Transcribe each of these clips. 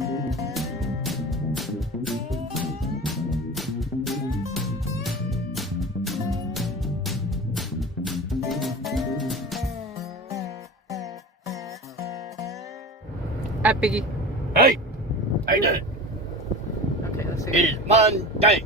Hi, Piggy. Hey, how you doing? Okay, let's see. It is Monday.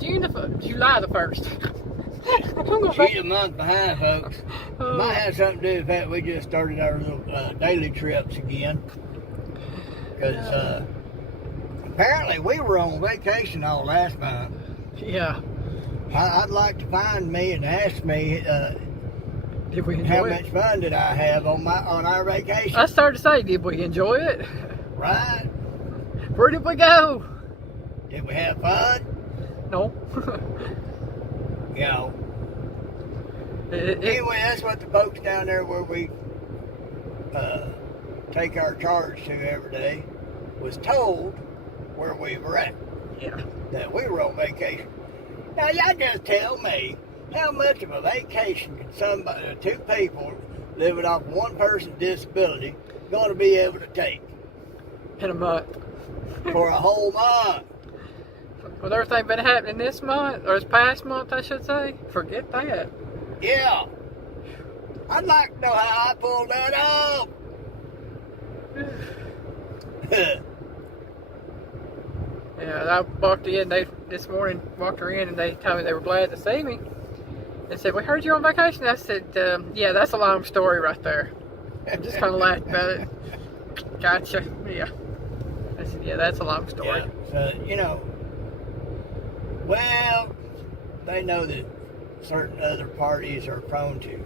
July the 1st. She's a month behind, folks. Might have something to do with that. We just started our little daily trips again. Because apparently we were on vacation all last month. Yeah. I'd like to find me and ask me Did we enjoy how it? much fun did I have on our vacation. I started to say, did we enjoy it? Right? Where did we go? Did we have fun? No. You know. Anyway, that's what the folks down there where we take our charge to every day was told where we were at. Yeah. That we were on vacation. Now, y'all just tell me, how much of a vacation can somebody, two people living off one person's disability, going to be able to take? In a month. For a whole month. With everything been happening this month, or this past month, I should say, forget that. Yeah. I'd like to know how I pulled that off. Yeah, I walked in, this morning, walked her in, and they told me they were glad to see me. They said, we heard you're on vacation. I said, yeah, that's a long story right there. I just kind of laughed about it. Gotcha, yeah. I said, yeah, that's a long story. Yeah. So, you know, well, they know that certain other parties are prone to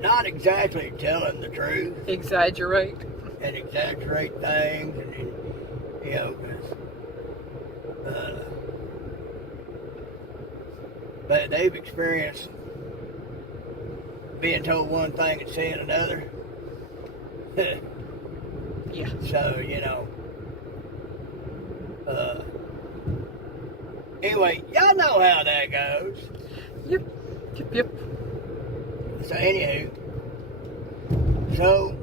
not exactly telling the truth. Exaggerate. And exaggerate things, and you know, because they've experienced being told one thing and saying another. Yeah. So, you know, anyway, y'all know how that goes. Yep. So, anywho, so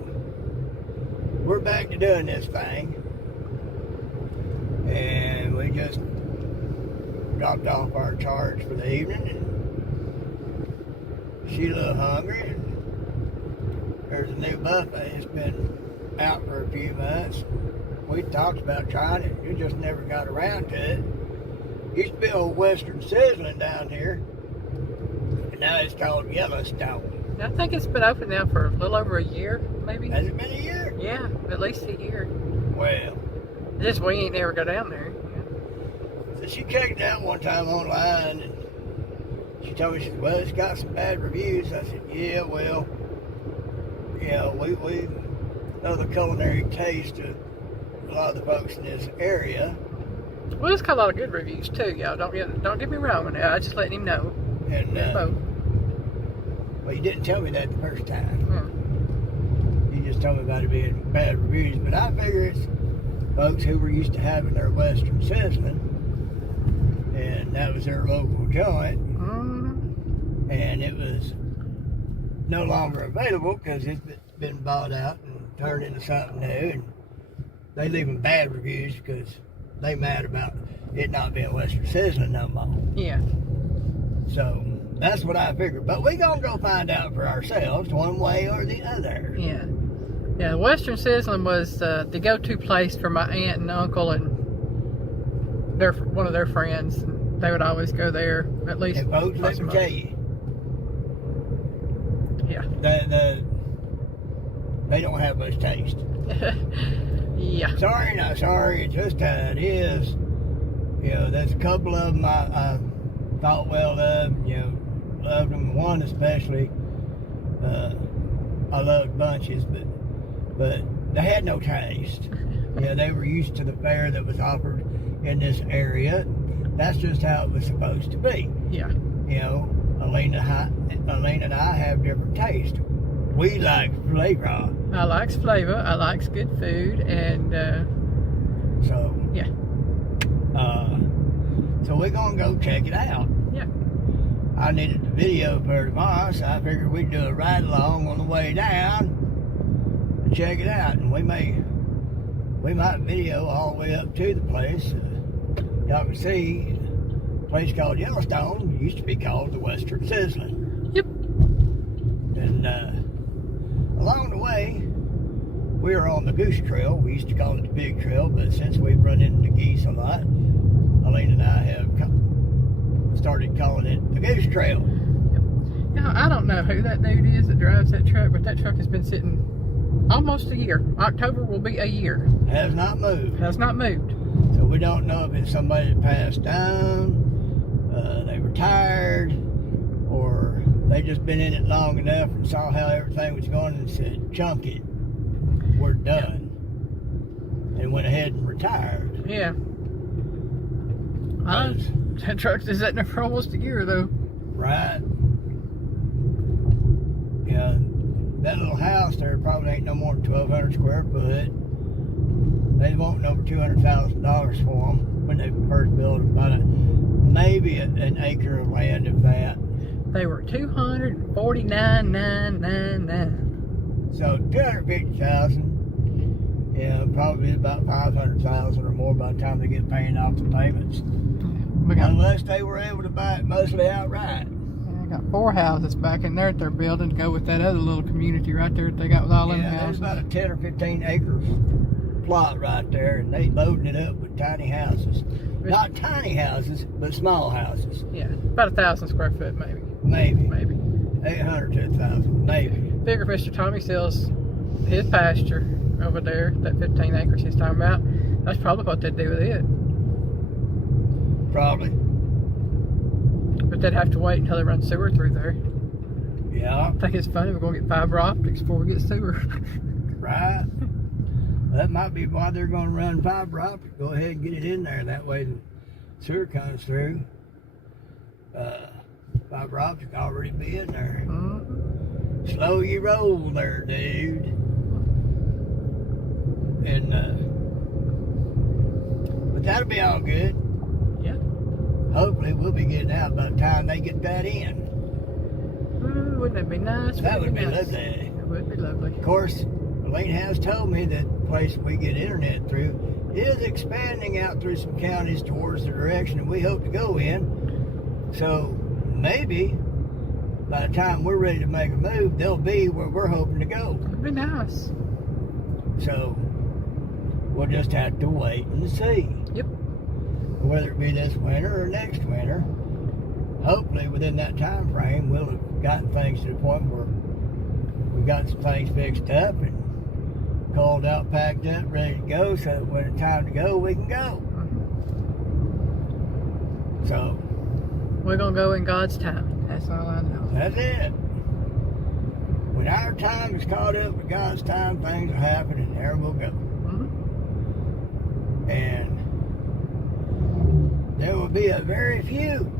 we're back to doing this thing, and we just dropped off our charge for the evening, and she's a little hungry, and there's a new buffet. It's been out for a few months. We talked about trying it. We just never got around to it. Used to be old Western Sizzling down here, and now it's called Yellowstone. I think it's been open now for a little over a year, maybe. Has it been a year? Yeah, at least a year. Well, Just we ain't never go down there. so she checked it out one time online, and she told me, she said, well, it's got some bad reviews. I said, yeah, well, you know, we know the culinary taste of a lot of the folks in this area. Well, it's got a lot of good reviews too, y'all. Don't get me wrong now. I just letting him know. And well, you didn't tell me that the first time. You just told me about it being bad reviews. But I figure it's folks who were used to having their Western Sizzling, and that was their local joint, and it was no longer available because it's been bought out and turned into something new, and they leave them bad reviews because they mad about it not being Western Sizzling no more. Yeah. So that's what I figured. But we gonna go find out for ourselves one way or the other. Yeah. Yeah, Western Sizzling was the go-to place for my aunt and uncle and one of their friends. They would always go there at least. And folks, let me tell you, yeah, they don't have much taste. Yeah. Sorry, not sorry. It's just how it is. You know, there's a couple of them I thought well of. You know, loved them. One especially. I loved bunches, but they had no taste. Yeah, they were used to the fare that was offered in this area. That's just how it was supposed to be. Yeah. You know, Elaine and I have different tastes. We like flavor. I likes flavor. I likes good food, and so yeah. So we're gonna go check it out. Yeah. I needed the video for tomorrow, so I figured we'd do a ride along on the way down. check it out, and we might video all the way up to the place. Y'all can see a place called Yellowstone. It used to be called the Western Sizzling. Yep. And along the way, we were on the goose trail. We used to call it the pig trail, but since we've run into geese a lot, Elaine and I have started calling it the goose trail. Yep. Now, I don't know who that dude is that drives that truck, but that truck has been sitting almost a year. October will be a year. Has not moved. Has not moved. So we don't know if it's somebody that passed on, they retired, or they just been in it long enough and saw how everything was going and said, chunk it, we're done. And went ahead and retired. Yeah. That truck's been sitting there for almost a year, though. Right. Yeah, that little house there probably ain't no more than 1,200 square foot. They want over $200,000 for them when they first built them. About maybe an acre of land, if that. They were $249,999. So $250,000. Yeah, probably about $500,000 or more by the time they get paying off the payments. Unless they were able to buy it mostly outright. I got 4 houses back in there that they're building to go with that other little community right there that they got with all them houses. There's about a 10 or 15 acre plot right there, and they loading it up with tiny houses. Not tiny houses, but small houses. Yeah, about 1,000 square foot, maybe. Maybe. 800 to 1,000, maybe. Figure Mr. Tommy sells his pasture over there, that 15 acres he's talking about. That's probably what they'd do with it. Probably. But they'd have to wait until they run sewer through there. Yeah. I think it's funny, we're going to get fiber optics before we get sewer. Right. That might be why they're going to run fiber optic. Go ahead and get it in there. That way the sewer comes through. Fiber optic already be in there. Mm-hmm. Slow you roll there, dude. And but that'll be all good. Yeah. Hopefully we'll be getting out by the time they get that in. Ooh, wouldn't that be nice? That would be nice. lovely. It would be lovely. Of course, Elaine has told me that the place we get internet through is expanding out through some counties towards the direction that we hope to go in. So maybe by the time we're ready to make a move, they'll be where we're hoping to go. It'd be nice. So we'll just have to wait and see. Yep. Whether it be this winter or next winter. Hopefully within that time frame we'll have gotten things to the point where we've got some things fixed up and called out, packed up, ready to go, so that when it's time to go, we can go. Mm-hmm. So we're going to go in God's time. That's all I know. that's it. When our time is caught up with God's time, things will happen and there we'll go. Mm-hmm. And there will be a very few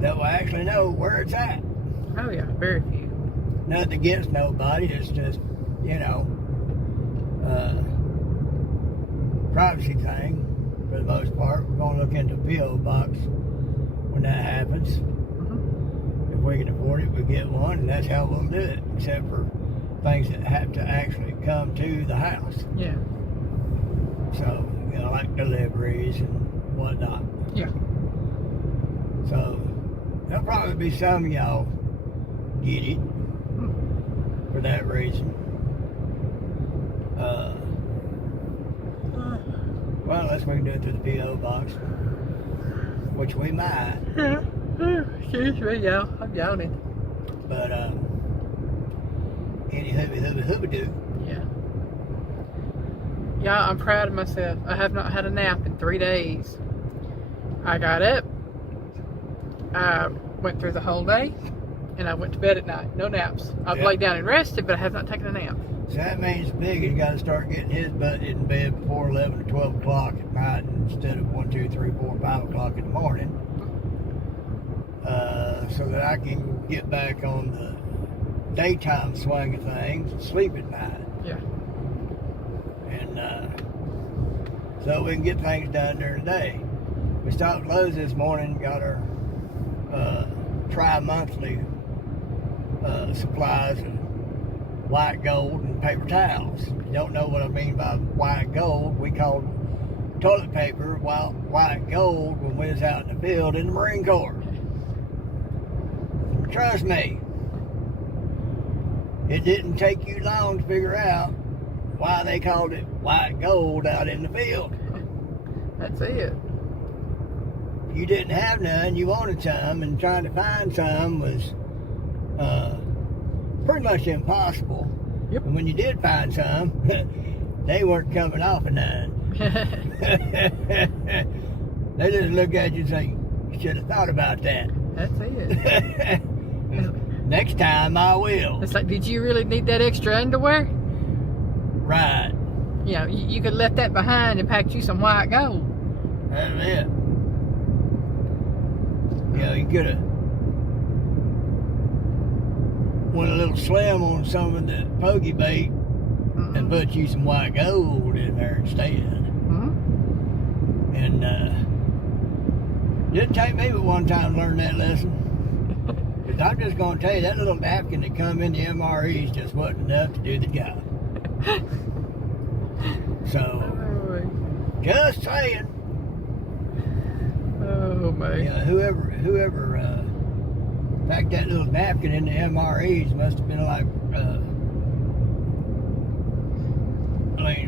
that will actually know where it's at. Oh yeah, very few. Nothing against nobody, it's just, privacy thing for the most part. We're going to look into a P.O. box when that happens. Mm-hmm. If we can afford it, we'll get one, and that's how we'll do it, except for things that have to actually come to the house. Yeah. So, like deliveries and whatnot. Yeah. So, there'll probably be some of y'all get it for that reason. Well, unless we can do it through the P.O. box, which we might. Yeah. Excuse me, y'all. I'm yawning. But, any hooby-doo. Yeah. Yeah, I'm proud of myself. I have not had a nap in 3 days. I got up, I went through the whole day, and I went to bed at night. No naps. I've laid down and rested, but I have not taken a nap. So that means Biggy's got to start getting his butt in bed before 11 or 12 o'clock at night instead of 1, 2, 3, 4, 5 o'clock in the morning. So that I can get back on the daytime swing of things and sleep at night. Yeah. And so we can get things done during the day. We stopped at Lowe's this morning, got our tri-monthly supplies of white gold and paper towels. If you don't know what I mean by white gold, we called toilet paper white gold when we was out in the field in the Marine Corps. Trust me, it didn't take you long to figure out why they called it white gold out in the field. That's it. You didn't have none, you wanted some, and trying to find some was pretty much impossible. Yep. And when you did find some, they weren't coming off of none. They just look at you and say, you should have thought about that. That's it. Next time I will. It's like, did you really need that extra underwear? Right. You know, you could left that behind and packed you some white gold. That's it. You know, you could have went a little slim on some of the pokey bait and put you some white gold in there instead. And didn't take me but one time to learn that lesson. Because I'm just going to tell you, that little napkin that come in the MREs just wasn't enough to do the job. So, just saying. Oh, man. You know, whoever packed that little napkin in the MREs must have been like,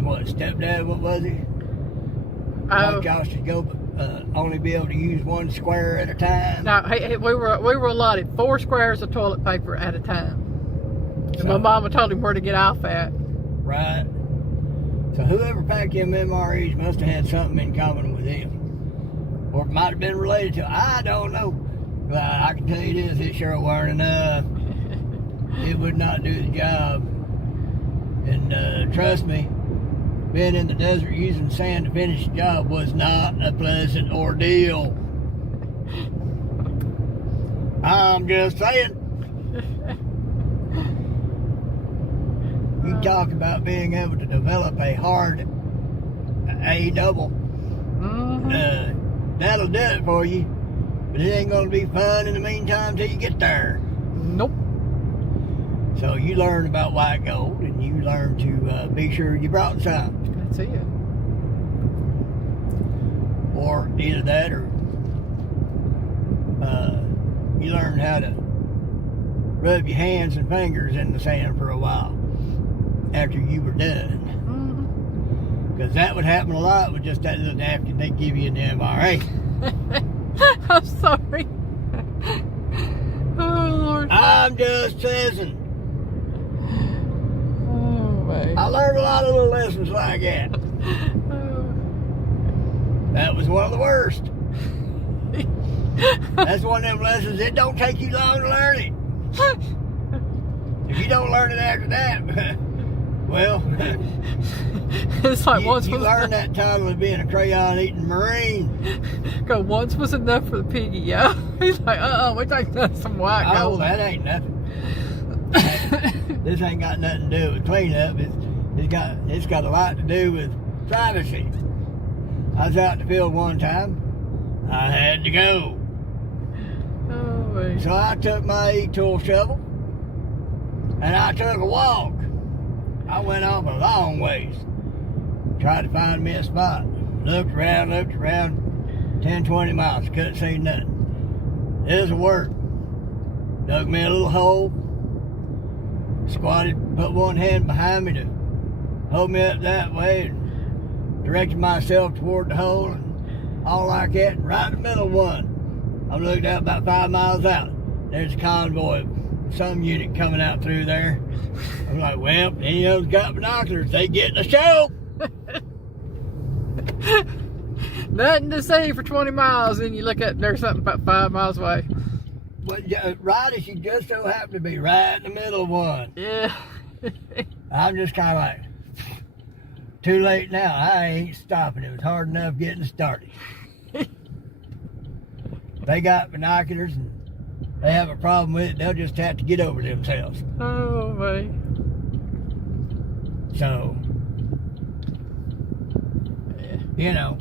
what, stepdad, what was he? Like y'all should go, only be able to use one square at a time. No, hey, we were allotted 4 squares of toilet paper at a time. And my mama told him where to get off at. Right. So whoever packed them MREs must have had something in common with him. Or it might have been related to, I don't know. But I can tell you this, it sure weren't enough. It would not do the job. And trust me, being in the desert using sand to finish the job was not a pleasant ordeal. I'm just saying. You talk about being able to develop a hard A double. That'll do it for you. But it ain't going to be fun in the meantime till you get there. Nope. So you learn about white gold, and you learn to be sure you brought some. That's it. Or either that, or you learn how to rub your hands and fingers in the sand for a while after you were done. Because that would happen a lot with just that little napkin they give you in the MRA. I'm sorry. Oh, Lord. I'm just saying. Oh, man. I learned a lot of little lessons like that. That was one of the worst. That's one of them lessons, it don't take you long to learn it. If you don't learn it after that, well, it's like you learn that title of being a crayon-eating Marine. Because once was enough for the piggy, yeah. He's like, we take some white gold. Oh, that ain't nothing. This ain't got nothing to do with cleanup. It's got a lot to do with privacy. I was out in the field one time. I had to go. Oh, man. So I took my e-tool shovel and I took a walk. I went off a long ways. Tried to find me a spot. Looked around, 10, 20 miles. Couldn't see nothing. This will work. Dug me a little hole. Squatted, put one hand behind me to hold me up that way, and directed myself toward the hole, and all like that, and right in the middle of one. I looked out about 5 miles out. There's a convoy, some unit coming out through there. I'm like, well, any of those got binoculars, they getting a show. Nothing to see for 20 miles, and you look up, there's something about 5 miles away. But right as you just so happen to be right in the middle of one. Yeah. I'm just kind of like, too late now. I ain't stopping. It was hard enough getting started. They got binoculars and they have a problem with it. They'll just have to get over themselves. Oh, man. So, you know,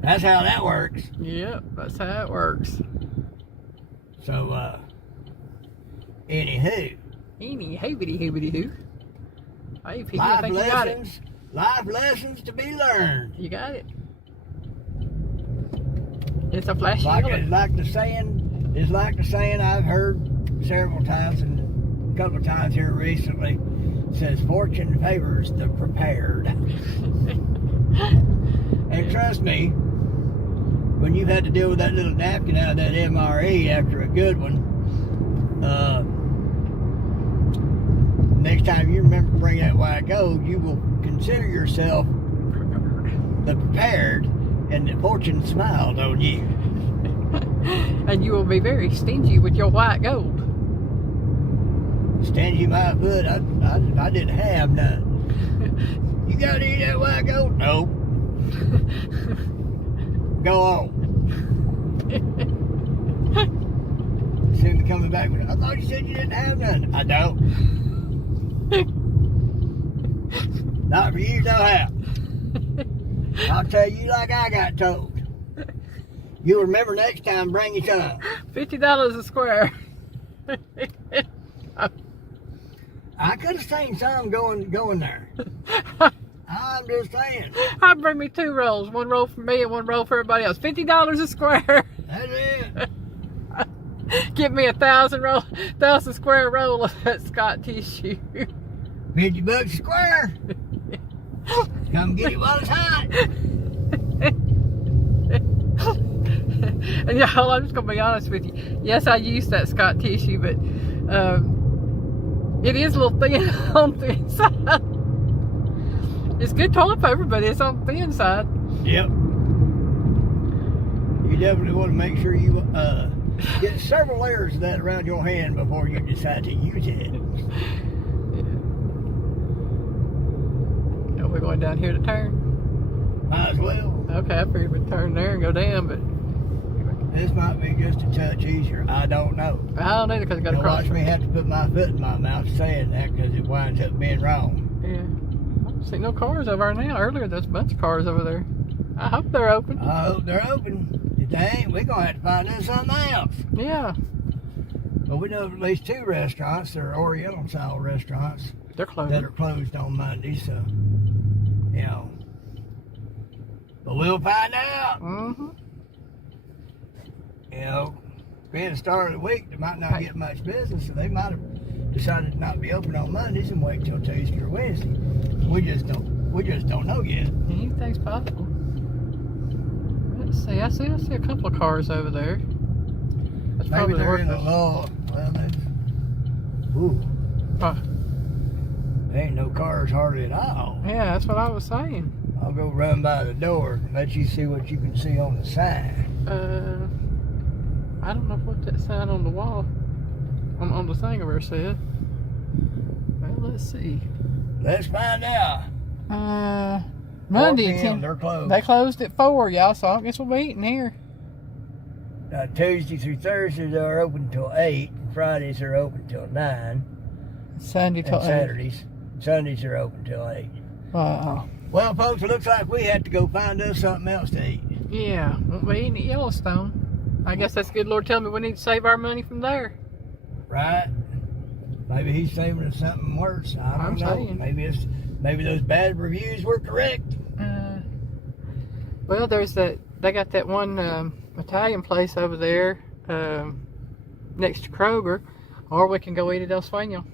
that's how that works. Yep, that's how it works. So, anywho. Any hoobity hoobity hoo. Hey, Piggy, I think you got it. Life lessons to be learned. You got it. It's a flashy yellow. It's like the saying I've heard several times and a couple of times here recently. It says, fortune favors the prepared. And trust me, when you've had to deal with that little napkin out of that MRE after a good one, next time you remember to bring that white gold, you will consider yourself the prepared, and the fortune smiled on you. And you will be very stingy with your white gold. Stingy my foot, I didn't have none. You got any of that white gold? No. Go on. Soon be coming back with, I thought you said you didn't have none. I don't. Not for you, no how. I'll tell you like I got told. You'll remember next time, bring your some. $50 a square. I could have seen some going there. I'm just saying. I'll bring me 2 rolls. 1 roll for me and 1 roll for everybody else. $50 a square. That's it. Give me 1,000 square roll of that Scott tissue. $50 a square. Come get it while it's hot. And y'all, I'm just gonna be honest with you. Yes, I use that Scott tissue, but it is a little thin on the inside. It's good toilet paper, but it's on the thin side. Yep. You definitely want to make sure you get several layers of that around your hand before you decide to use it. We're going down here to turn. Might as well. Okay, I figured we'd turn there and go down, but this might be just a touch easier. I don't know. I don't either because I got to cross. Watch me have to put my foot in my mouth saying that because it winds up being wrong. Yeah. I don't see no cars over there now. Earlier, there's a bunch of cars over there. I hope they're open. I hope they're open. If they ain't, we're going to have to find out something else. Yeah. But we know of at least 2 restaurants. They're Oriental style restaurants. They're closed. That are closed on Monday, so, you know. But we'll find out. Mm-hmm. You know, being the start of the week, they might not get much business, so they might have decided to not be open on Mondays and wait till Tuesday or Wednesday. We just don't know yet. Anything's possible. Let's see. I see a couple of cars over there. That's Maybe probably the they're in the workers. law. Well, that's, ooh. Huh. There ain't no cars hardly at all. Yeah, that's what I was saying. I'll go run by the door and let you see what you can see on the side. I don't know what that sign on the wall, on the thing over there said. Well, let's see. Let's find out. Monday, 10. They're closed. They closed at 4, y'all, so I guess we'll be eating here. Tuesday through Thursdays are open till 8. Fridays are open till 9. Sunday till 8. Saturdays. Sundays are open till 8. Well, folks, it looks like we have to go find us something else to eat. Yeah, won't be eating at Yellowstone. I guess that's good Lord telling me we need to save our money from there. Right? Maybe he's saving us something worse. I don't know. Saying. Maybe those bad reviews were correct. Well, there's that. They got that one Italian place over there next to Kroger, or we can go eat at El Sueño.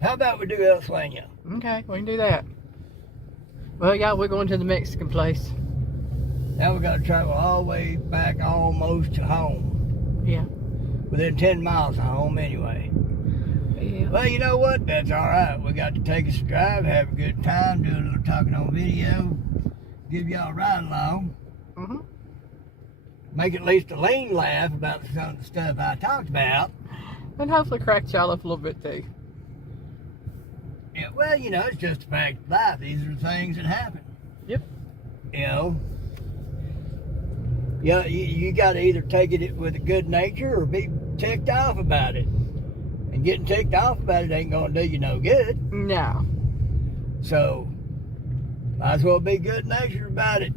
How about we do El Sueño? Okay, we can do that. Well, yeah, we're going to the Mexican place. Now we got to travel all the way back almost to home. Yeah. Within 10 miles of home anyway. Yeah. Well, you know what? That's all right. We got to take us a drive, have a good time, do a little talking on video, give y'all a ride along. Mm-hmm. Make at least a lean laugh about some of the stuff I talked about. And hopefully crack y'all up a little bit too. Yeah, well, you know, it's just a fact of life. These are the things that happen. Yep. You know? Yeah, you got to either take it with a good nature or be ticked off about it. And getting ticked off about it ain't going to do you no good. No. So, might as well be good natured about it.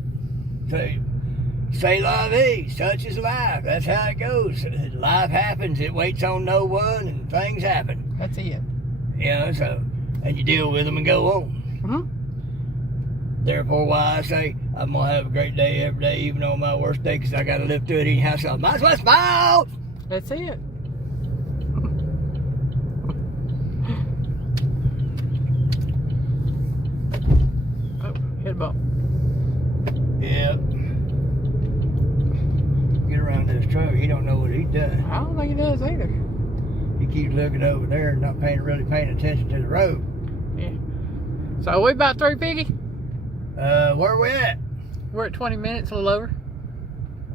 Say la vie, such is life. That's how it goes. Life happens, it waits on no one, and things happen. That's it. You know, so and you deal with them and go on. Mm-hmm. Therefore, why I say I'm gonna have a great day every day, even on my worst day, because I gotta live through it anyhow. So I might as well smile. That's it. Oh, hit a bump. Yep. Get around this truck. He don't know what he's done. I don't think he does either. He keeps looking over there and not really paying attention to the road. Yeah. So we about through, Piggy? Where we at? We're at 20 minutes, a little over.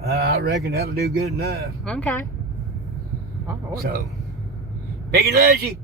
I reckon that'll do good enough. Okay. Oh, So, Piggy loves you.